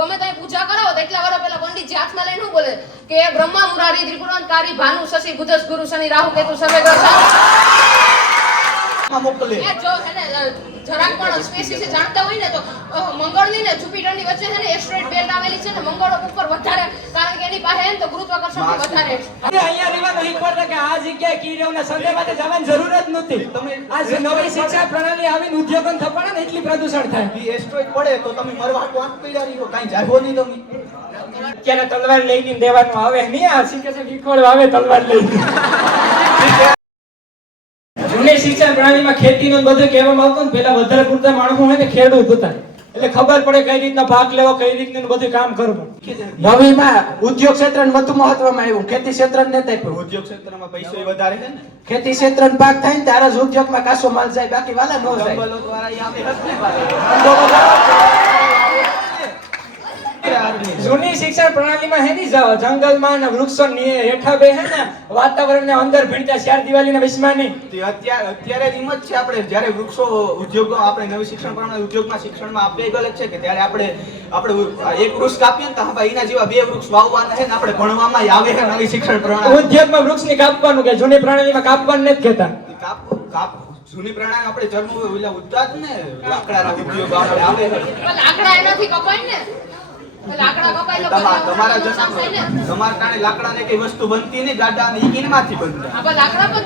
ગમે તમે પૂજા કરાવો તો એટલા વર્ષ પેલા પંડિતજી હાથમાં લઈને શું બોલે? કે બ્રહ્મા મુરારી ત્રિપુરાંતકારી ભાનુ શશી બુધસ ગુરુ શનિ રાહુ કેતુ સર્વે ગ્રહ મોકલે. જો હેને જરાક પણ સ્પેસ વિશે જાણતા હોય ને તો મંગળની ને જુપિટરની વચ્ચે છે ને એસ્ટ્રોઇડ બેલ્ટ આવેલી છે ને મંગળ ઉપર વધારે કારણ કે એની પાસે એમ તો ગુરુત્વાકર્ષણ વધારે છે. અહીંયા રહેવા નહીં પડતા કે આ જગ્યાએ કીરવના સંદેહ માટે જવાની જરૂર જ નથી તમે- આ નવી શિક્ષા પ્રણાલી આવીને ઉદ્યોગન થપાડે ને એટલી પ્રદૂષણ થાય. એસ્ટ્રોઇડ પડે તો તમે મરવા પાંચ પૈડા રહ્યો કાંઈ જાગો નહીં તમે. અત્યારે તલવાર લઈ દેવાનું આવે. નહીં આ શીખે છે આવે તલવાર લઈને. જૂની શિક્ષણ પ્રણાલીમાં ખેતીનું બધું કહેવામાં આવતું ને પેલા વધારે પૂરતા માણસો હોય ને ખેડૂત હતા એટલે ખબર પડે કઈ રીતના ભાગ લેવો કઈ રીતનું બધું કામ કરવું. નવીમાં ઉદ્યોગ ક્ષેત્ર વધુ મહત્વમાં આવ્યું. ખેતી ક્ષેત્ર ને આપ્યું. ઉદ્યોગ ક્ષેત્રમાં પૈસો વધારે છે ને? ખેતી ક્ષેત્ર ભાગ થાય ને ત્યારે જ ઉદ્યોગમાં કાચો માલ જાય બાકી વાલા ન જાય જંગલો દ્વારા ઈ આવે જ ને પાછા. જૂની શિક્ષણ પ્રણાલીમાં હે ની જાવ જંગલમાં ને વૃક્ષો ની હેઠા બે હે ને વાતાવરણને અંદર ભીડતા ચાર દિવાલીના ને નહીં તે અત્યારે અત્યારે એમ જ છે આપણે. જ્યારે વૃક્ષો ઉદ્યોગો આપણે નવી શિક્ષણ પ્રણાલી ઉદ્યોગમાં શિક્ષણમાં આપણે જ છે કે ત્યારે આપણે આપણે એક વૃક્ષ કાપીએ ને તો હા ભાઈ એના જેવા બે વૃક્ષ વાવવાના છે ને આપણે ભણવામાં આવે છે નવી શિક્ષણ પ્રણાલી. ઉદ્યોગમાં વૃક્ષને કાપવાનું કે જૂની પ્રણાલીમાં કાપવાનું નથી કહેતા? કાપ કાપ જૂની પ્રણાલી આપણે જન્મ ઓલા ઉદ્યોગ ને લાકડા ઉદ્યોગ આપણે આવે લાકડા એનાથી કપાય ને? તો લાકડા કપાય તો તમા- તમારા પર્યાવરણને નુકસાન થાય ને. જન્મ તમારા કારણે લાકડાને કઈ વસ્તુ બનતી નહીં ગાડા ને ઈ કિનમાંથી બનતા. આપણે લાકડા પણ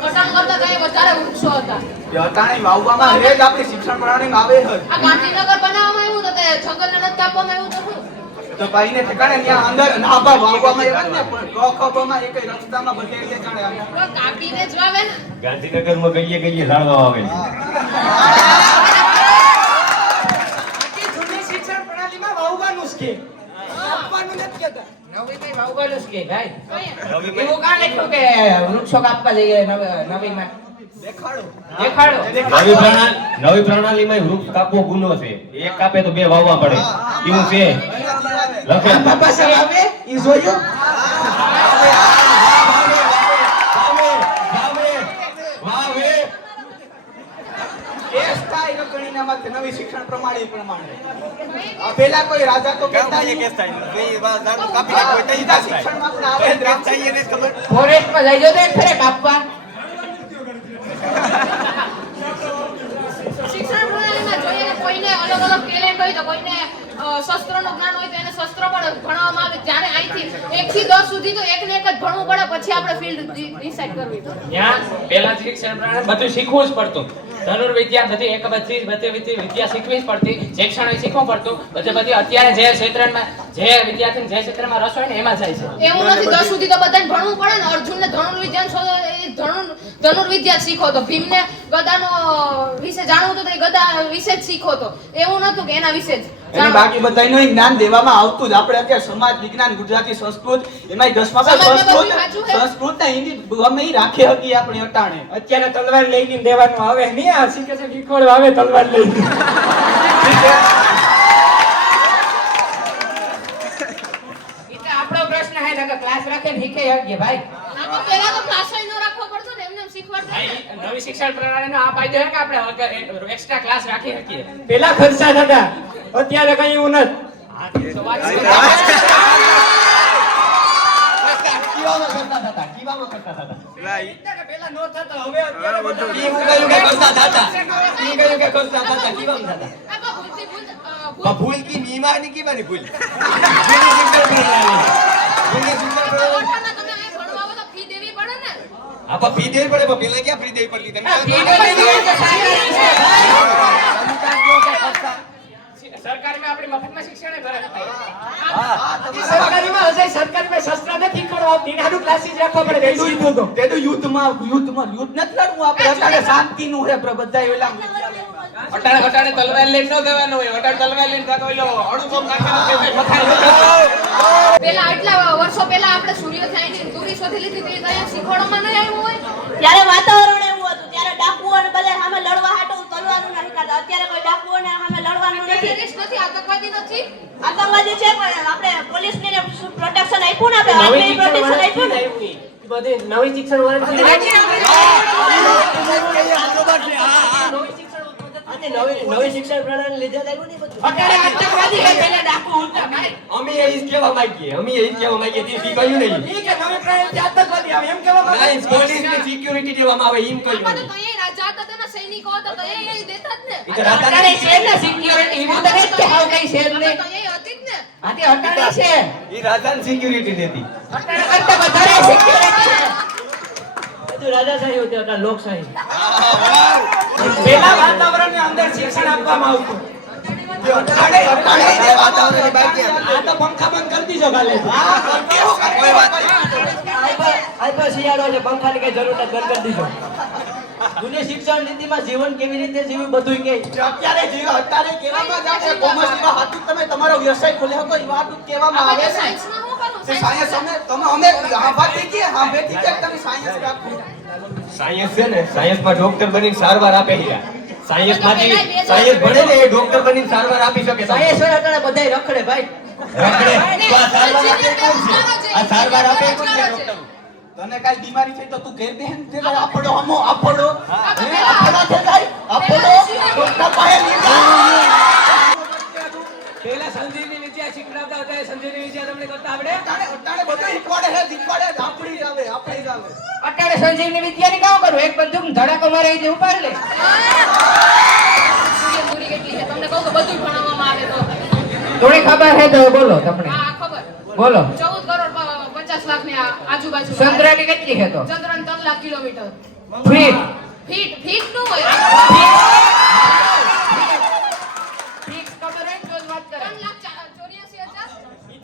કટાણ કરતા ત્યાં વધારે વૃક્ષો હતા. એ અટાણે વાવવામાં હે જ આપણી શિક્ષણ પ્રણાલીમાં આવે છે આ ગાંધીનગર બનાવવામાં આવ્યું તો તે જંગલને નથી કાપવામાં આવ્યું તો તો ભાઈને ઠેકાણે ત્યાં અંદર નાભા વાવવામાં આવ્યા ને પણ ક ખભમાં એક રસ્તામાં બધે ઠેકાણે આવે. કાપીને જ વાવે ને ગાંધીનગરમાં કઈએ કઈએ ઝાડવા આવે આખી જૂની શિક્ષણ પ્રણાલીમાં વાવવાનું જ કે? કાપવાનું નથી કહેતા. નવી કઈ વાવવાનું કે ભાઈ? એવું કાં લખ્યું કે વૃક્ષો કાપવા જઈએ નવી નવીમાં દેખાડો. દેખાડો. નવી પ્રણા નવી વૃક્ષ કાપવો ગુનો છે. એક કાપે તો બે વાવવા પડે. એવું છે. લખે. બાપા સાહેબ આવે ઈ જોયું એ સ્થાયી માથે નવી શિક્ષણ પ્રણાલી પ્રમાણે પેલા કોઈ રાજા તો કહેતા નહીં. સીધા શિક્ષણમાં પણ આવે જ ને ફોરેસ્ટમાં જઈ જો તો એક ફેરે કાપવા શિક્ષણ પ્રણાલીમાં જોઈએ કોઈને અલગ અલગ ટેલેન્ટ હોય તો કોઈને શસ્ત્રનું જ્ઞાન હોય તો એને શસ્ત્ર પણ ભણાવવામાં આવે. જ્યારે અહીંથી એક થી દસ સુધી તો એક ને એક જ ભણવું પડે પછી આપણે ફિલ્ડ ડિસાઈડ કરવી ત્યાં પહેલા શિક્ષણ પ્રણાલી બધું શીખવું જ પડતું. ધનુર્વિદ્યા બધી એક બધી બધી વિદ્યા વિદ્યા શીખવી જ પડતી. જે એ શીખવું પડતું બધે બધી અત્યારે જે ક્ષેત્રમાં જે વિદ્યાર્થી જે ક્ષેત્રમાં રસ હોય ને એમાં જાય છે. એવું નથી દસ સુધી તો બધાને ભણવું પડે ને. અર્જુનને ધનુર્વિદ્યા છો એ ધનુ ધનુર્વિદ્યા શીખો તો ભીમને ગદાનો વિશે જાણવું હતું તો એ ગદા વિશે જ શીખો તો એવું નતું કે એના વિશે જ બાકી બધાયનું નું જ્ઞાન દેવામાં આવતું જ. આપણે અત્યારે સમાજ વિજ્ઞાન ગુજરાતી સંસ્કૃત એમાં દસમા સંસ્કૃત સંસ્કૃત ને હિન્દી ગમે રાખી હતી આપણે અટાણે. અત્યારે તલવાર લઈ લઈને દેવાનું આવે. નહીં આ શીખે છે શીખવાડ આવે તલવાર લઈ. આપણો પ્રશ્ન હે નકર ક્લાસ રાખે ને શીખે ભાઈ. પેલા તો ક્લાસ ન ને એમને એમ શીખવાડતા આ ઈ નવી શિક્ષણ પ્રણાલીનો આ ફાયદો છે કે આપણે એક્સ્ટ્રા ક્લાસ રાખી શકીએ? પેલા ખર્ચા થતા અત્યારે કઈ એવું નથી. ભૂલ કી છે. કી બની ભૂલ? ને આ ફી દેવી પડે પણ પેલા ક્યાં ફી દેવી પડતી? તમે ફી દેવી જોઈએ કે સારી છે. સરકારીમાં આપણે મફતમાં શિક્ષણ કરે સરકારીમાં હશે સરકારીમાં શસ્ત્ર નથી શીખવાડવા આવતી ક્લાસીસ રાખવા પડે પેલું ઈ તો. તે તો યુદ્ધમાં યુદ્ધ નથી લડવું આપણે. અત્યારે શાંતિનું હે આપણે બધા એલા. અટાણે અટાણે તલવાર લઈને ન દેવાનું હોય. અટાણે તલવાર લઈને તો ઓલો અડું બોમ્બ નાખેલું કે પેલા આટલા વર્ષો પહેલા આપણે સૂર્ય થાય ની શોધી લીધી તે અહીંયા શીખવાડવામાં નહીં આવ્યું હોય ત્યારે વાતાવરણ એવું હતું ત્યારે ડાકુઓને બધા સામે લડવા હાટો તલવારનું નથી કરતા અત્યારે કોઈ ડાકુ અને સામે લડવાનું નથી નથી આતંકવાદી નથી આતંકવાદી છે પણ આપણે પોલીસને પ્રોટેક્શન આપ્યું ને આપણે આર્મી પ્રોટેક્શન આપ્યું ને બધી નવી શિક્ષણ વર્ષ નવી નવી શિક્ષણ પ્રણાલી લીધે જ આવ્યું બધું. અત્યારે આતંકવાદી હે પેલા ડાકુ ઉડતા ભાઈ અમે એ જ કહેવા માંગીએ અમે એ જ કહેવા માંગીએ તે શી નહીં. ઈ કે નવી પ્રણાલી આતંકવાદી આવે એમ કહેવા માંગે નાઇન્સ પોલીસની સિક્યુરિટી દેવામાં આવે એમ કહ્યું તો નહીં. રાજા હતા તેના સૈનિકો હતા તો એ એ દેતા જ ને. અત્યારે છે ને સિક્યોરિટી એવું તો નથી કે હાવ કઈ છે જ તો એ હતી જ ને. આથી હટાડી છે. ઈ રાજાની સિક્યુરિટી દેતી અત્યારે કરતા વધારે સિક્યોરિટી છે બધું રાજાશાહી હોતી હતા લોકશાહી પેલા વાતાવરણની અંદર શિક્ષણ આપવામાં આવતું. શિક્ષણ નીતિમાં જીવન કેવી રીતે જીવ્યું બધું કે? અત્યારે જીવ અત્યારે કેવામાં જ આવે કોમર્સ એવા તમે તમારો વ્યવસાય ખોલ્યો હતો એ વાત કેવામાં આવે છે સાયન્સ અમે તમે અમે હા વાત થઈ ગઈ હા થઈ ગયા તમે સાયન્સ રાખો. સાયન્સ છે ને સાયન્સમાં ડોક્ટર બની સારવાર આપે છે સાયન્સમાંથી સાયન્સ ભણે ને એ ડોક્ટર બની સારવાર આપી શકે સાયન્સ વાળા તને બધાય રખડે ભાઈ રખડે. તો આ સારવાર આપે કોણ છે? આ સારવાર આપે કોણ છે ડોક્ટર? તને કાઈ બીમારી થઈ તો તું ઘેર બેહન તે આપડો હમો આપડો હે? આપડો છે કાંઈ? આપડો ડોક્ટર પાસે. પેલા સંજીવની વિદ્યા શીખડાવતા હતા એ સંજીવની વિદ્યા તમને કરતા આવડે અટાણે અટાણે બધું શીખવાડે છે શીખવાડે છે. આપણી જ આવે આપણી જ અત્યારે સંજીવની વિદ્યાની કામ કરું એક બંદૂક ધડાકો મારે એ ઉપાડ લે. કેટલી છે? તમને કહું તો બધું ભણાવવામાં આવે તો. થોડી ખબર છે તો બોલો તમને. હા ખબર. બોલો. ચૌદ કરોડ પ- પચાસ લાખની આજુબાજુ ચંદ્રની કેટલી છે તો? ચંદ્રન ત્રણ લાખ કિલોમીટર. ફીટ. ફીટ ફીટનું હોય.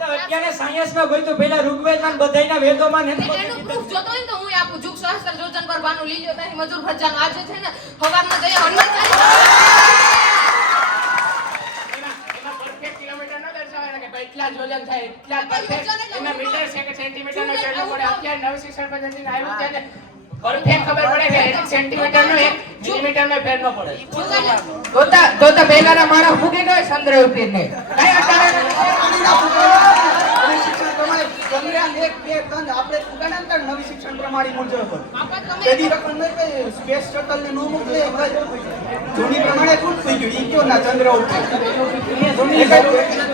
તો અત્યારે સાયન્સમાં ગયું તો પેલા ઋગ્વેદમાં ને બધાયના વેદોમાં ને એનું પ્રૂફ જોતો હોય તો હું આપું જુગ સહસ્ત્ર યોજન કરવાનું લીલ્યો તારી મજૂર ખર્ચાનું આજે છે ને હવારમાં જઈએ હનુમાન એટલા જોજન થાય એટલા પરફેક્ટ એના મીટર છે કે સેન્ટીમીટર નો પડે. અત્યારે નવ શિક્ષણ પદ્ધતિ આવ્યું છે perfect ખબર પડે કે એક સેન્ટીમીટર નો એક મિલીમીટર નો ફેર ન પડે. તોતા તોતા પહેલાના માણસ ફૂટી ગયો ચંદ્ર ઉપર ને કઈ પાણીના ફૂટવાના નવી શિક્ષણ પ્રમાણે ચંદ્રયાન એક બે ત્રણ આપણે ફૂટાણા ને નવી શિક્ષણ પ્રમાણે મુજબ તેની રકમ નહીં કે સ્પેસ શટલ ને નો મોકલે જૂની પ્રમાણે શું થઈ ગયું. ઈ કયો ના ચંદ્ર ઉપર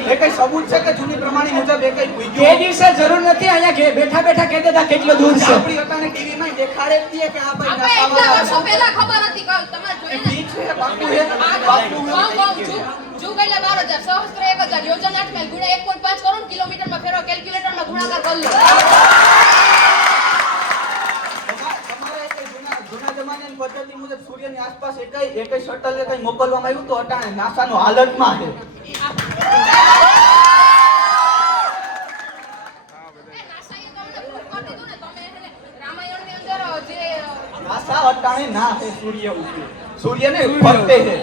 એ કઈ- સબૂત છે કે જૂની પ્રમાણે મુજબ એ કઈ દિવસે જરૂર નથી અહીંયા બેઠા બેઠા કહેતા હતા કેટલો દૂર છે. આપણી ટીવી માં દેખાડે જ છે કે આ ભાઈ આપણે એટલા વર્ષો પહેલા ખબર હતી કે તમે જોઈને ઠીક છે બાપુ હે. બાપુ હે. જુગ એટલે બાર હજાર સહસ્ત્ર એક હજાર યોજન આઠ માઇલ ગુણ્યા એક પોઈન્ટ પાંચ કરોડ કિલોમીટરમાં ફેરવો કેલ્ક્યુલેટરમાં ગુણાકાર કરી લો. પદ્ધતિ મુજબ સૂર્યની આસપાસ એકેય એકેય શટલ ને કઈ મોકલવામાં આવ્યું તો અટાણે નાસાનો હાલતમાં છે. એ નાસાએ તમને proof કરી દીધું ને તમે એને રામાયણની અંદર જે નાસા અટાણે ના સૂર્ય ઉપર. સૂર્યને ફરતે છે.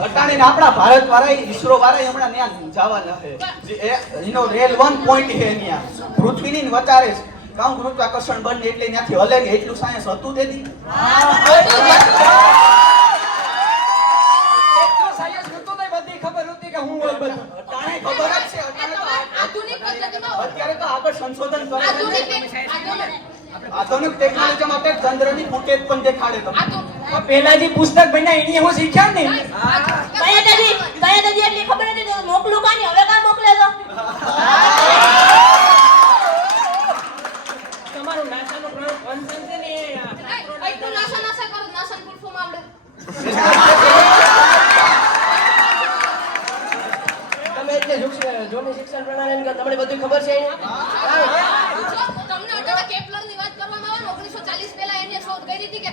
અટાણે ને આપણા ભારત વાળા ઈસરો વાળા હમણાં ત્યાં જવાના છે. જે એ- એનો રેલ વન પોઈન્ટ છે ત્યાં. પૃથ્વીની વચારે છે કામ ગુરુત્વાકર્ષણ બંને એટલે ત્યાંથી હલે ને એટલું સાયન્સ હતું તેથી તો અત્યારે તો આગળ સંશોધન કરે આધુનિક ટેકનોલોજી માટે ચંદ્રની ફૂટેજ પણ દેખાડે પણ પેલા જે પુસ્તક બન્યા એની હું શીખ્યા ને કયા દાદી કયા દાદી એટલી ખબર નથી તો મોકલું કાની? હવે કા મોકલે તો? તમારું નાસાનું ફંક્શન છે ને એ એ, નાસા નાસા કરો નાસા ફૂલ ફોર્મ આવડે તમે એટલે જૂની શિક્ષણ પ્રણાલી તમને બધું ખબર છે જો તમને અટાણે કેપ્લરની વાત કરવામાં આવે ને 1940 શોધ કરી હતી કે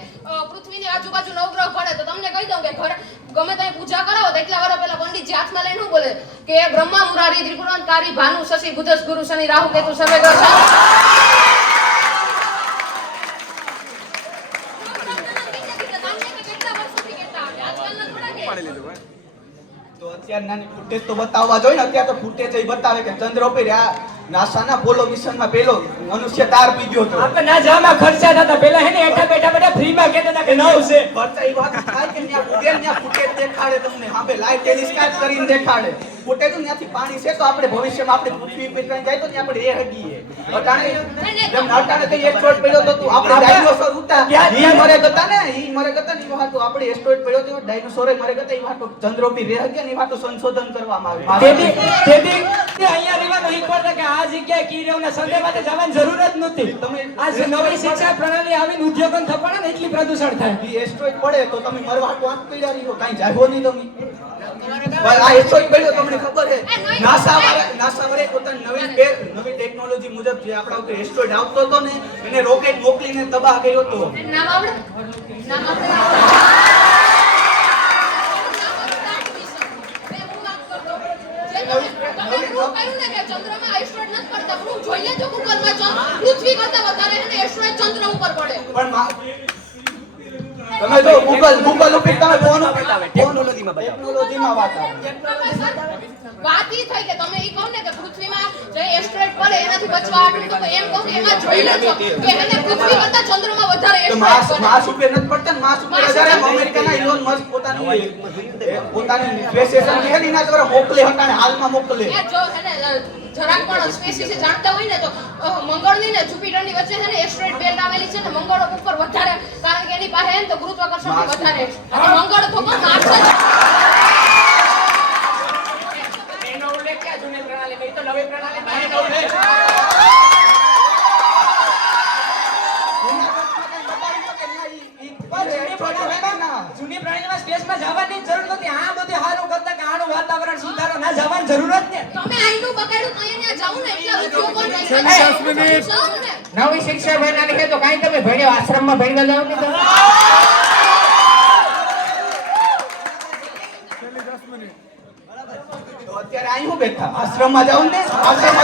પૃથ્વીની આજુબાજુ નવગ્રહ ફરે તો તમને કહી દઉં કે ઘર ગમે ત્યાં પૂજા કરાવો, તો એટલા વર્ષ પહેલા પંડિતજી હાથમાં લઈને બોલે? કે બ્રહ્મા મુરારી, ત્રિપુરાંતકારી, ભાનુ, શશી બુધસ ગુરુ, શનિ, રાહુ, કેતુ, સર્વે, ગ્રહ તો અત્યારે નાની ફૂટેજ તો બતાવવા જોઈએ અત્યારે તો ફૂટેજ એ બતાવે કે ચંદ્ર ઉપર આ નાસાના પોલો મિશનમાં પેલો મનુષ્ય તાર પી ગયો હતો. આપણે ના જવામાં ખર્ચા થતા પેલા હે ને હેઠા બેઠા બેઠા ફ્રીમાં કહેતા હતા કે નવ છે ખર્ચા એ વાત થાય કે ન્યા ફૂટેજ ન્યા ફૂટેજ દેખાડે તમને. હાંભે લાઈવ ટેલિસ્કોપ કરીને દેખાડે. ફૂટેજ ત્યાંથી પાણી છે તો આપણે ભવિષ્યમાં આપણે પૃથ્વી પર જાય તો ત્યાં આપણે એ હગીએ અટાણે જેમ અટાણે એક શોટ પડ્યો તો તું આપણે ડાયનોસોર ઉતા ઈ મરે ગતા ને ઈ મરે ગતા ની વાતો આપણે એસ્ટ્રોઇડ પડ્યો તો ડાયનોસોરે મરે ગતા ઈ વાતો ચંદ્રોપી રહે ગયા ની વાતો સંશોધન કરવામાં તેથી તે અહીંયા રહેવાનું શીખવાડતા કે આ જગ્યાએ કી સંદે માટે જવાની જરૂર જ નથી તમે- આ જે નવી શિક્ષા પ્રણાલી આવીને ઉદ્યોગન થપાડે ને એટલી પ્રદૂષણ થાય. ઈ એસ્ટ્રોઇડ પડે તો તમે મરવા તો આંખ પીડા રહ્યો કાઈ જાગો નહીં તમે. પણ આ એસ્ટ્રોઇડ પડ્યો તમને ખબર છે. નાસા વાળા નાસા વાળા પોતાની નવી બે નવી ટેકનોલોજી મુજબ જે આપણા ઉપર એસ્ટ્રોઇડ આવતો હતો ને એને રોકેટ મોકલીને તબાહ કર્યો હતો નામ આવડે નામ આવડે. જે. ચંદ્ર- પૃથ્વી કરતા વધારે છે ચંદ્ર ઉપર પડે પણ તમે જો ગૂગલ ગૂગલ ઉપર તમે ફોન ટેકનોલોજીમાં ટેકનોલોજીમાં વાત આવે વાત ઈ થઈ કે તમે ઈ કહો ને કે પૃથ્વીમાં જે એસ્ટ્રોઇડ પડે એનાથી બચવા આટલું તો એમ કહો કે એમાં જોઈ લેજો કે એને પૃથ્વી કરતા ચંદ્રમાં વધારે એસ્ટ્રોઇડ માસ પડે. માસ ઉપર નથી પડતા ને માસ ઉપર વધારે ઉપર અમેરિકાના ઇલોન મસ્ક પોતાની પોતાની સ્પેસ સ્ટેશન છે ને એના દ્વારા મોકલે હટાણે હાલમાં મોકલે. જો હે ને જરાક પણ સ્પેસ વિશે જાણતા હોય ને તો મંગળની ને જુપિટરની વચ્ચે છે ને એસ્ટ્રોઇડ બેલ્ટ આવેલી છે ને મંગળ ઉપર વધારે કારણ કે એની પાસે તો ગુરુત્વાકર્ષણ વધારે. મંગળ તો પણ માર્સ જ એનો ઉલ્લેખ ક્યાં જૂની પ્રણાલીમાં? એ તો નવી પ્રણાલીમાં એનો ઉલ્લેખ. પણ જૂની પ્રણાલીમાં જૂની પ્રણાલીમાં સ્પેસમાં જવાની જ જરૂર નહોતી આ બધું સારું કરતા કે આનું વાતાવરણ સુધારો ના જવાની જરૂર જ ને તમે આઈનું બગાડ્યું તો અહીંયા જાઉં ને એટલે ઉદ્યોગો નહીં નવી શિક્ષા પ્રણાલી છે તો કાંઈ તમે ભણ્યો આશ્રમમાં ભણવા જાવ ને તો તો અત્યારે અહીં હું બેઠા? આશ્રમમાં જાઉં ને? આશ્રમ.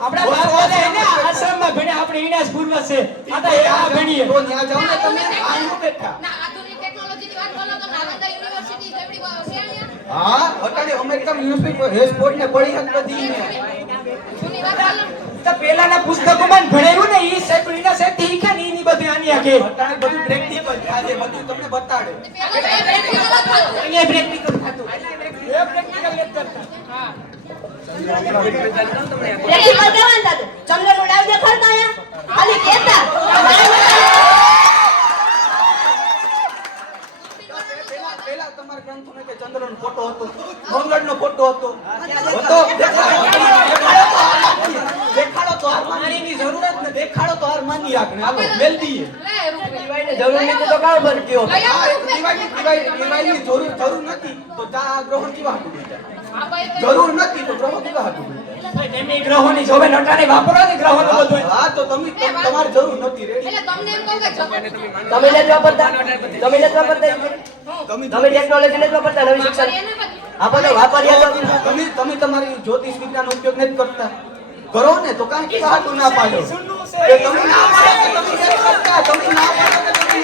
આપણા બાપ એને આશ્રમમાં ભણ્યા આપણે સ્કૂલ છે. આ તો આ ભણીએ. તો ત્યાં જાઉં ને તમે. અહીં બેઠા? ના આધુનિક ટેકનોલોજીની વાત કરો તો નાલંદા યુનિવર્સિટી જેવડી છે અહીંયા હા અત્યારે અમેરિકન યુનિવર્સિટી હેસ્પોર્ટ ને પડી હક બધી. પેલાના પુસ્તકોમાં ભણેલું ને ઈ સાહેબ ઈના સાહેબથી કે ની ની બધું આની આગે. અત્યારે બધું પ્રેક્ટિકલ થાય છે બધું તમને બતાડે. અહીંયા પ્રેક્ટિકલ થતું. એ પ્રેક્ટિકલ જ કરતા. પ્રેક્ટિકલ કેવાનું થતું ચંદ્રનો ડાવ દેખાડતા અહીંયા ખાલી કહેતા પેલા પેલા તમારા ગ્રંથોમાં કે ચંદ્રનો ફોટો હતો મંગળનો ફોટો હતો હતો દેખાડો તો હાર માની. દેખાડો તો હાર માનીની જરૂર જ નથી દેખાડો તો હાર આપણે હાલો મેલ દઈએ લે જરૂર નથી તો કામ બન ગયો. દિવાળી દિવાળી દિવાળીની જરૂર જરૂર નથી. તો ચા ગ્રહણ કેવા હાટું બીજા? હા ભાઈ તો- જરૂર નથી તો ગ્રહણ કેવા હતું બીજા? ગ્રહોની જોવે નટાને વાપરો ને ગ્રહોનું બધું હા તો તમે તમ- તમારે જરૂર નથી રેડી. એટલે તમને એમ કહું કે તમે નથી વાપરતા? તમે નથી વાપરતા. તમે તમે ટેકનોલોજી નથી વાપરતા નવી શિક્ષણ? વાપરીએ ને પછી. આ બધો વાપરીએ તો તમે તમે તમારી જ્યોતિષ વિજ્ઞાન ઉપયોગ નથી કરતા. કરો ને તો કાંઈ હાટું ના પાડો? કે તમે ના પાડો કે તમે કરતા તમે ના પાડો કે તમે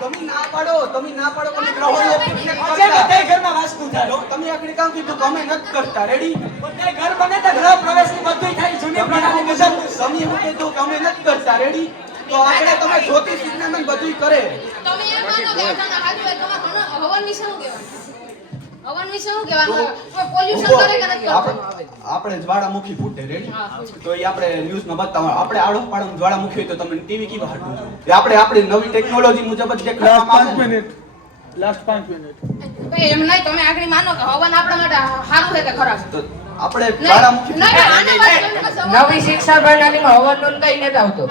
તમે ના પાડો તમે ના પાડો કે તમે નથી આજે કરતા ઘરમાં વાસ્તુ થાય તમે આગળ કામ કીધું તમે નથી કરતા. રેડી બધાય ઘર બને તો ગ્રહ પ્રવેશની બધું થાય જૂની પ્રણાલી મુજબ. તમે હું કીધું કે અમે નથી કરતા. રેડી તો આગળ તમે જ્યોતિષ વિજ્ઞાન બધું કરે. તમે એમ માનો કે અજાણા હાજુ હોય, તમારે હવન- શું કહેવાનું? હવન વિશે શું કહેવાનું? પોલ્યુશન કરે કે નથી કરતો આપણે જ્વાળામુખી ફૂટે રેડી તો એ આપણે ન્યૂઝમાં બતાવવા આપણે આડો પાડો જ્વાળામુખી હોય તો તમને ટીવી કેવા હાટું એ આપણે આપણી નવી ટેકનોલોજી મુજબ જ દેખાડવામાં આવે ને. ભાઈ એમ નહીં, તમે આગળ માનો કે હવન આપણા માટે સારું છે કે ખરાબ? તો આપણે નવી શિક્ષા પ્રણાલીમાં હવનનું કઈ નથી આવતું.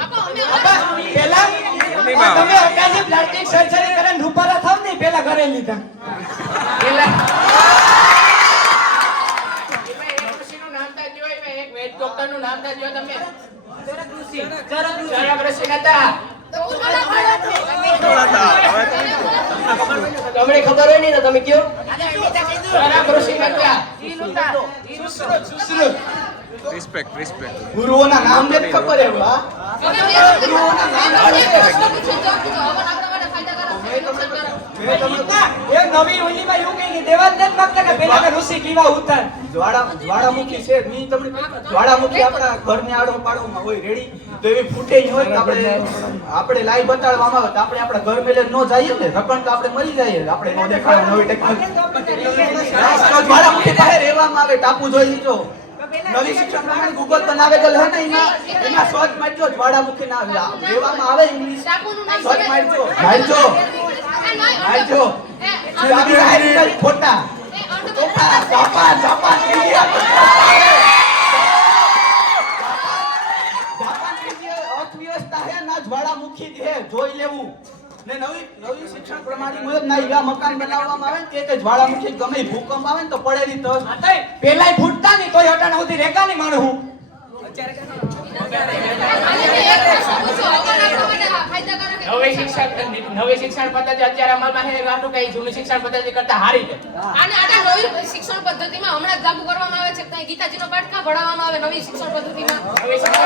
પેલા તમે અકાજી પ્લાસ્ટિક સર્જરી કરીને રૂપારા થાવ ને પેલા ઘરે લીધા. પેલા ડોક્ટરનું નામ તા જો એક વૈદ ડોક્ટરનું નામ તો દ્યો તમે. જરા કૃષિ જરા કૃષિ હું મને ખબર તમને ખબર હોય નહીં તો તમે કયો? રિસ્પેક્ટ નતા. ગુરુઓના નામ ને ખબર એવું હા? ગુરુઓના નામ નવી ઓલીમાં એવું કઈ દેવા જ નથી માંગતા કે પેલા કે ઋષિ કેવા ઉતાર. જ્વાળા જ્વાળામુખી છે મી તમને જ્વાળામુખી આપણા ઘરને આડો પાડોમાં હોય રેડી. તો એવી ફૂટે હોય તો આપણે આપણે લાઈવ બતાડવામાં આવે તો આપણે આપણા ઘર મેલે ન જઈએ ને રકણ તો આપણે મરી જઈએ. આપણે નો દેખાડે નવી ટેકનોલોજી. જ્વાળામુખી પાસે રહેવામાં આવે ટાપુ જોઈ લીધો. નવી શિક્ષણ પ્રણાલી ગૂગલ બનાવેલ હે ને એમાં એમાં શોધ મારજો જ્વાળામુખી ના લેવામાં આવે ઇંગ્લિશ શોધ મારજો ખોટા જોઈ લેવું ને નવી નવી શિક્ષણ પ્રણાલી મુજબ ના ઈવા મકાન બનાવવામાં આવે તે કે જ્વાળામુખી ગમે ભૂકંપ આવે ને તો પડેલી તો પેલાય ફૂટતા નહીં તોય હટાણા સુધી રેકા નહીં માણું હું અને નવી શિક્ષણ નવી શિક્ષણ પદ્ધતિ અત્યારે અમલમાં છે. કઈ જૂની શિક્ષણ પદ્ધતિ કરતા હારી છે. અને આના નવી શિક્ષણ પદ્ધતિમાં હમણાં જ લાગુ કરવામાં આવે છે કે ત્યાં ગીતાજીનો પાઠ ભણાવવામાં આવે નવી શિક્ષણ પદ્ધતિમાં? નવી શિક્ષણ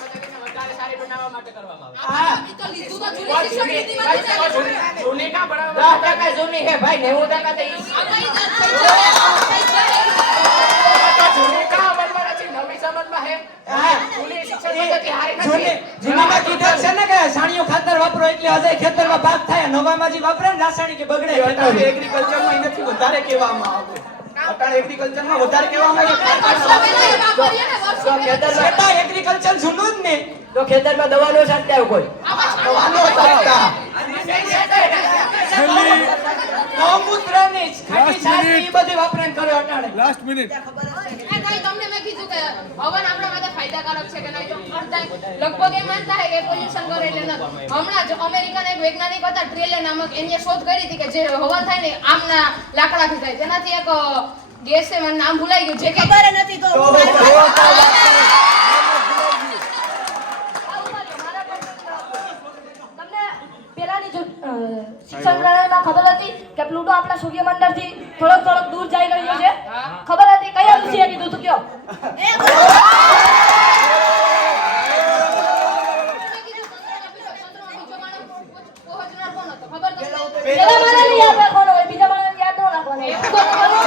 પદ્ધતિને વધારે સારી બનાવવા માટે કરવામાં આવે. આ તો લીધું તો જૂની શિક્ષણ નીતિમાંથી જ આવ્યું છે. જૂની કાં ભણાવવા દસ ટકા જૂની છે ભાઈ નેવું ટકા તો ઈ જૂની કાં અમલમાં નથી નવી સમજમાં છે હા. જૂની શિક્ષણ પદ્ધતિ હારી જૂની જૂનીમાં કીધું છે ને કે સાણીઓ ખાતર વાપરો એટલે ખેતરમાં પાક થાય. નવામાં જે વાપરે ને રાસાયણિક બગડે અત્યારે એગ્રીકલ્ચરમાં એનાથી વધારે કહેવામાં આવે. અત્યારે એગ્રીકલ્ચરમાં વધારે કહેવામાં આવે વર્ષો પહેલા એ વાપરીએ ને, વર્ષો તો પહેલા. ખેતરમાં એગ્રીકલ્ચર જૂનું જ ને. તો ખેતરમાં દવાનો છાંટતા કોઈ. ખાટી બધી વાપરાને કર્યો અટાણે. આ કાંઈ તમને મેં કીધું કે હવન આપણા માટે ફાયદાકારક છે કે નહીં લગભગ એ માનતા હોય કે પોલ્યુશન કરે એટલે ના. હમણાં જ અમેરિકાના એક વૈજ્ઞાનિક હતા ટ્રેલે નામક એની શોધ કરી હતી કે જે હવન થાય ને આમના લાકડાથી થાય તેનાથી એક ગેસ છે મને નામ ભૂલાઈ ગયું જે ખબર નથી તો શિક્ષણ ખબર હતી કે પ્લુટો આપણા સૂર્યમંડળથી થોડોક થોડોક દૂર જઈ ગયું છે? ખબર હતી? કયા ઋષિએ કીધું તું કયો? ખબર તો માણસ યાદ બીજા માણસ યાદ ન રાખવાનો.